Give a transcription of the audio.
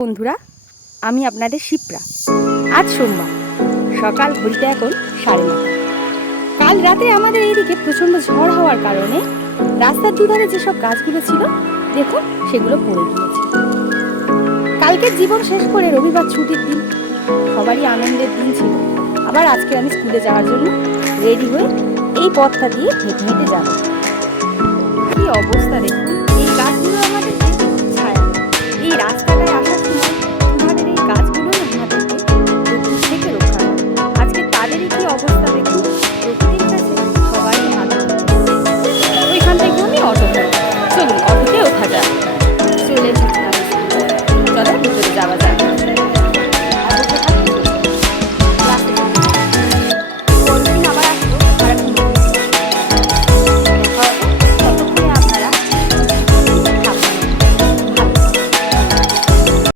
বন্ধুরা, আমি আপনাদের শিপ্রা। আজ সোমবার সকাল, ঘড়িতে এখন 9:30। কাল রাতে আমাদের এইদিকে প্রচণ্ড ঝড় হওয়ার কারণে রাস্তার দুধারে যেসব গাছগুলো ছিল, দেখুন সেগুলো পড়ে গিয়েছে। কালকের জীবন শেষ করে রবিবার ছুটির দিন, সবারই আনন্দের দিন ছিল। আবার আজকে আমি স্কুলে যাওয়ার জন্য রেডি হয়ে এই পথটা দিয়ে হেঁটে হেঁটে যাব। কি অবস্থা দেখুন, এই গাছগুলো আমাদেরকে ছায়া দেয়। এই রাস্তা